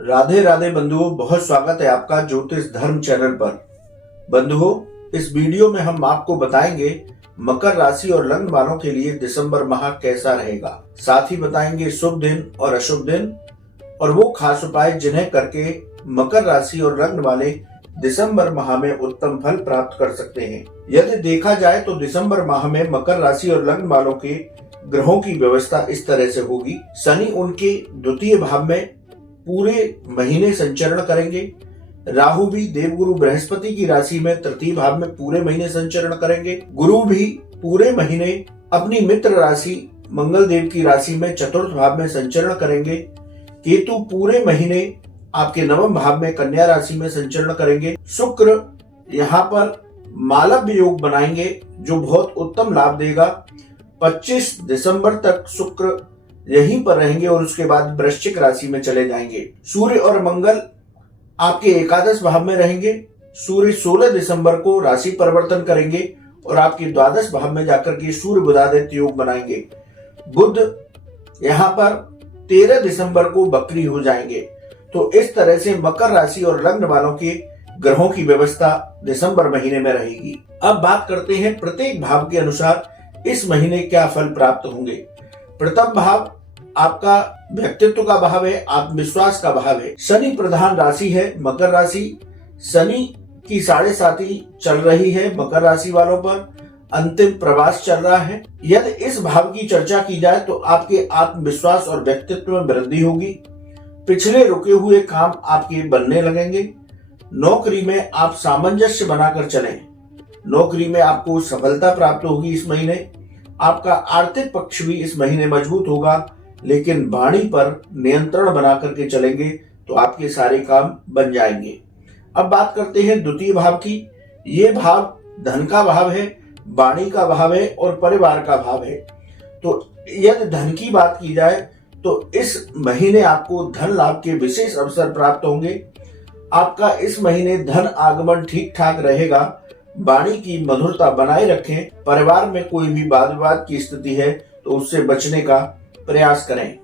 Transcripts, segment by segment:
राधे राधे बंधुओं, बहुत स्वागत है आपका ज्योतिष धर्म चैनल पर। बंधुओं, इस वीडियो में हम आपको बताएंगे मकर राशि और लग्न वालों के लिए दिसंबर माह कैसा रहेगा। साथ ही बताएंगे शुभ दिन और अशुभ दिन और वो खास उपाय जिन्हें करके मकर राशि और लग्न वाले दिसंबर माह में उत्तम फल प्राप्त कर सकते हैं। यदि देखा जाए तो दिसंबर माह में मकर राशि और लग्न वालों के ग्रहों की व्यवस्था इस तरह से होगी। शनि उनके द्वितीय भाव में पूरे महीने संचरण करेंगे। राहु भी देवगुरु बृहस्पति की राशि में तृतीय भाव में पूरे महीने संचरण करेंगे। गुरु भी पूरे महीने अपनी मित्र राशि मंगल देव की राशि में चतुर्थ भाव में संचरण करेंगे। केतु पूरे महीने आपके नवम भाव में कन्या राशि में संचरण करेंगे। शुक्र यहाँ पर मालव्य योग बनाएंगे जो बहुत उत्तम लाभ देगा। 25 दिसंबर तक शुक्र यहीं पर रहेंगे और उसके बाद वृश्चिक राशि में चले जाएंगे। सूर्य और मंगल आपके एकादश भाव में रहेंगे। सूर्य 16 दिसंबर को राशि परिवर्तन करेंगे और आपके द्वादश भाव में जाकर के सूर्य बुधादित्य योग बनाएंगे। बुध यहाँ पर 13 दिसंबर को बकरी हो जाएंगे। तो इस तरह से मकर राशि और लग्न वालों के ग्रहों की व्यवस्था दिसंबर महीने में रहेगी। अब बात करते हैं प्रत्येक भाव के अनुसार इस महीने क्या फल प्राप्त होंगे। प्रथम भाव आपका व्यक्तित्व का भाव है, आत्मविश्वास का भाव है। शनि प्रधान राशि है मकर राशि। शनि की 7.5 चल रही है मकर राशि वालों पर, अंतिम प्रवास चल रहा है। यदि इस भाव की चर्चा की जाए तो आपके आत्मविश्वास और व्यक्तित्व में वृद्धि होगी। पिछले रुके हुए काम आपके बनने लगेंगे। नौकरी में आप सामंजस्य बनाकर चलें। नौकरी में आपको सफलता प्राप्त होगी इस महीने। आपका आर्थिक पक्ष भी इस महीने मजबूत होगा, लेकिन वाणी पर नियंत्रण बना करके चलेंगे तो आपके सारे काम बन जाएंगे। अब बात करते हैं द्वितीय भाव की। ये भाव धन का भाव है, वाणी का भाव है और परिवार का भाव है। तो यदि धन की बात की जाए तो इस महीने आपको धन लाभ के विशेष अवसर प्राप्त होंगे। आपका इस महीने धन आगमन ठीक ठाक रहेगा। वाणी की मधुरता बनाए रखें। परिवार में कोई भी वाद विवाद की स्थिति है तो उससे बचने का प्रयास करें।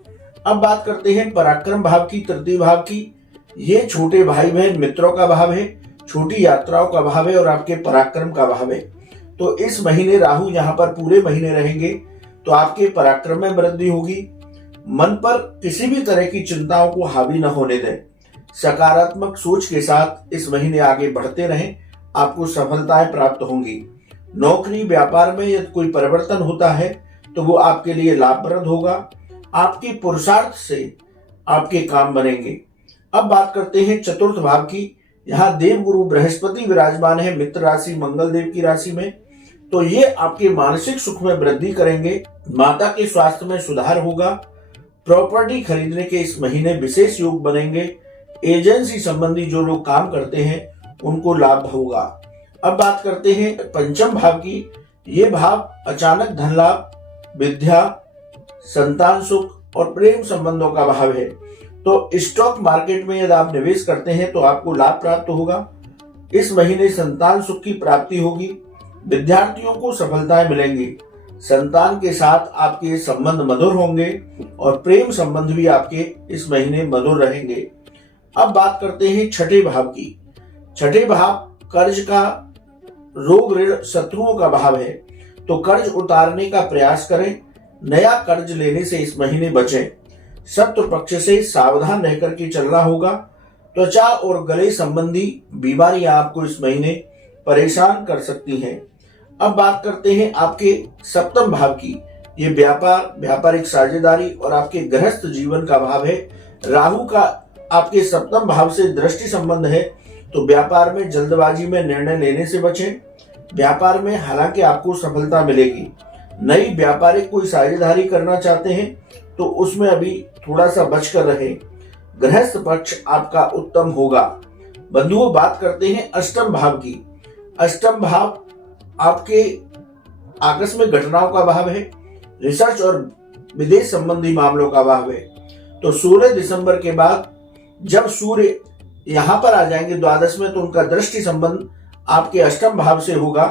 अब बात करते हैं पराक्रम भाव की, तृतीय भाव की। ये छोटे भाई बहन मित्रों का भाव है, छोटी यात्राओं का भाव है और आपके पराक्रम का भाव है। तो इस महीने राहु यहाँ पर पूरे महीने रहेंगे तो आपके पराक्रम में वृद्धि होगी। मन पर किसी भी तरह की चिंताओं को हावी न होने दें। सकारात्मक सोच के साथ इस महीने आगे बढ़ते रहें, आपको सफलताएं प्राप्त होंगी। नौकरी व्यापार में यदि कोई परिवर्तन होता है तो वो आपके लिए लाभप्रद होगा। आपके पुरुषार्थ से आपके काम बनेंगे। अब बात करते हैं चतुर्थ भाव की। यहाँ देवगुरु बृहस्पति विराजमान है मित्र राशि मंगल देव की राशि में। तो ये आपके मानसिक सुख में वृद्धि करेंगे। माता के स्वास्थ्य में सुधार होगा। प्रॉपर्टी खरीदने के इस महीने विशेष योग बनेंगे। एजेंसी संबंधी जो लोग काम करते हैं उनको लाभ होगा। अब बात करते हैं पंचम भाव की। ये भाव अचानक धन लाभ, विद्या, संतान सुख और प्रेम संबंधों का भाव है। तो स्टॉक मार्केट में यदि आप निवेश करते हैं तो आपको लाभ प्राप्त होगा। इस महीने संतान सुख की प्राप्ति होगी। विद्यार्थियों को सफलताएं मिलेंगी। संतान के साथ आपके संबंध मधुर होंगे और प्रेम संबंध भी आपके इस महीने मधुर रहेंगे। अब बात करते हैं छठे भाव की। छठे भाव कर्ज का, रोग ऋण शत्रुओं का भाव है। तो कर्ज उतारने का प्रयास करें। नया कर्ज लेने से इस महीने बचें। शत्रु पक्ष से सावधान रहकर के चलना होगा। त्वचा और गले संबंधी बीमारियां आपको इस महीने परेशान कर सकती हैं। अब बात करते हैं आपके सप्तम भाव की। ये व्यापार, व्यापारिक साझेदारी और आपके गृहस्थ जीवन का भाव है। राहु का आपके सप्तम भाव से दृष्टि संबंध है। तो व्यापार में जल्दबाजी में निर्णय लेने से बचें। व्यापार में हालांकि आपको सफलता मिलेगी। नई व्यापारिक कोई साझेदारी करना चाहते हैं तो उसमें अभी थोड़ा सा बचकर रहे। गृहस्थ पक्ष आपका उत्तम होगा। बंधुओं, बात करते हैं अष्टम भाव की। अष्टम भाव आपके आकस्मिक घटनाओं का भाव है। रिसर्च और विदेश संबंधी मामलों का भाव है। तो 16 दिसंबर के बाद जब सूर्य यहाँ पर आ जाएंगे द्वादश में तो उनका दृष्टि संबंध आपके अष्टम भाव से होगा।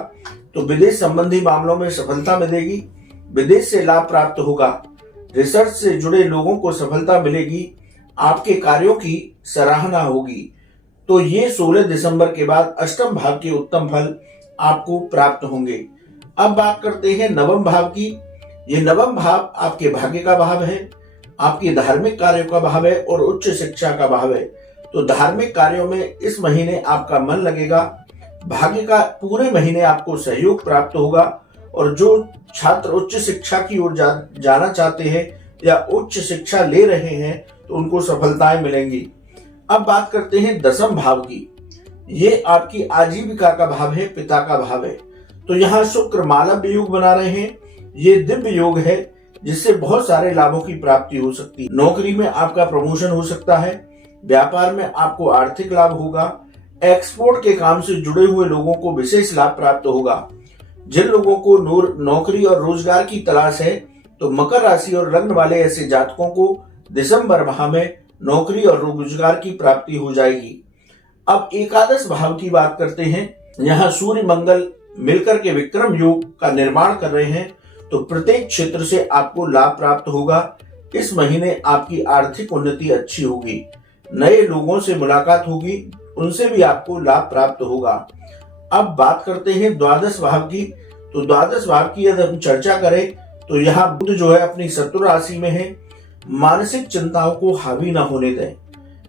तो विदेश संबंधी मामलों में सफलता मिलेगी। विदेश से लाभ प्राप्त होगा। रिसर्च से जुड़े लोगों को सफलता मिलेगी। आपके कार्यों की सराहना होगी। तो ये 16 दिसंबर के बाद अष्टम भाव के उत्तम फल आपको प्राप्त होंगे। अब बात करते हैं नवम भाव की। ये नवम भाव आपके भाग्य का भाव है, आपके धार्मिक कार्यों का भाव है और उच्च शिक्षा का भाव है। तो धार्मिक कार्यों में इस महीने आपका मन लगेगा। भाग्य का पूरे महीने आपको सहयोग प्राप्त होगा और जो छात्र उच्च शिक्षा की ओर जाना चाहते हैं या उच्च शिक्षा ले रहे हैं तो उनको सफलताएं मिलेंगी। अब बात करते हैं दसम भाव की। ये आपकी आजीविका का भाव है, पिता का भाव है। तो यहाँ शुक्र मालव्य योग बना रहे हैं। ये दिव्य योग है जिससे बहुत सारे लाभों की प्राप्ति हो सकती है। नौकरी में आपका प्रमोशन हो सकता है, व्यापार में आपको आर्थिक लाभ होगा, एक्सपोर्ट के काम से जुड़े हुए लोगों को विशेष लाभ प्राप्त होगा। जिन लोगों को नौकरी और रोजगार की तलाश है तो मकर राशि और लग्न वाले ऐसे जातकों को दिसंबर माह में नौकरी और रोजगार की प्राप्ति हो जाएगी। अब एकादश भाव की बात करते हैं। यहाँ सूर्य मंगल मिलकर के विक्रम योग का निर्माण कर रहे हैं, तो प्रत्येक क्षेत्र से आपको लाभ प्राप्त होगा। इस महीने आपकी आर्थिक उन्नति अच्छी होगी, नए लोगों से मुलाकात होगी, उनसे भी आपको लाभ प्राप्त होगा। अब बात करते हैं द्वादश भाव की। तो द्वादश भाव की यदि हम चर्चा करें तो यहाँ बुध जो है अपनी शत्रु राशि में है। मानसिक चिंताओं को हावी न होने दें,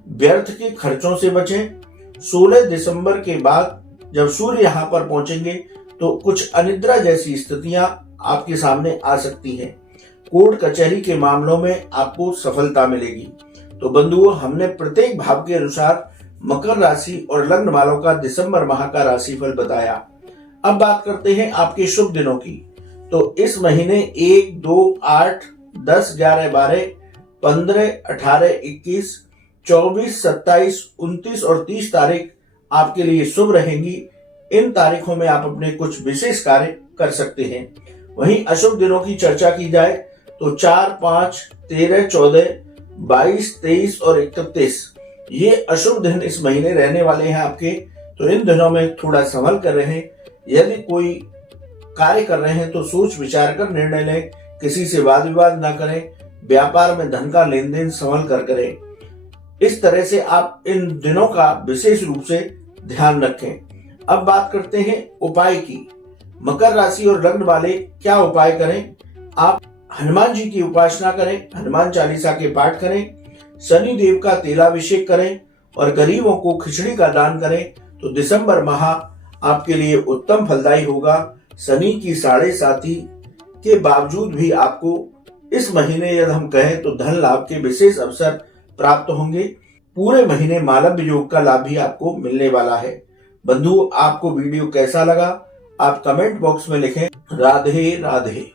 व्यर्थ के खर्चों से बचें। 16 दिसंबर के बाद जब सूर्य यहाँ पर पहुंचेंगे तो कुछ अनिद्रा जैसी स्थितियां आपके सामने आ सकती हैं। कोर्ट कचहरी के मामलों में आपको सफलता मिलेगी। तो बंधुओं, हमने प्रत्येक भाव के अनुसार मकर राशि और लग्न वालों का दिसंबर माह का राशिफल बताया। अब बात करते हैं आपके शुभ दिनों की। तो इस महीने 1, 2, 8, 10, 11, 12, 15, 18, 21, 24, 27, 29 और 30 तारीख आपके लिए शुभ रहेंगी। इन तारीखों में आप अपने कुछ विशेष कार्य कर सकते हैं। वहीं अशुभ दिनों की चर्चा की जाए तो 4, 5, 13, 14, 22, 23 और 31 ये अशुभ दिन इस महीने रहने वाले हैं आपके। तो इन दिनों में थोड़ा संभल कर रहें। यदि कोई कार्य कर रहे हैं तो सोच विचार कर निर्णय लें, किसी से वाद विवाद न करें, व्यापार में धन का लेन देन संभल कर करें। इस तरह से आप इन दिनों का विशेष रूप से ध्यान रखें। अब बात करते हैं उपाय की। मकर राशि और लग्न वाले क्या उपाय करें? आप हनुमान जी की उपासना करें, हनुमान चालीसा के पाठ करें, शनि देव का तेलाभिषेक करें और गरीबों को खिचड़ी का दान करें। तो दिसंबर माह आपके लिए उत्तम फलदायी होगा। शनि की 7.5 के बावजूद भी आपको इस महीने यदि हम कहें तो धन लाभ के विशेष अवसर प्राप्त होंगे। पूरे महीने मालव्य योग का लाभ भी आपको मिलने वाला है। बंधु, आपको वीडियो कैसा लगा आप कमेंट बॉक्स में लिखें। राधे राधे।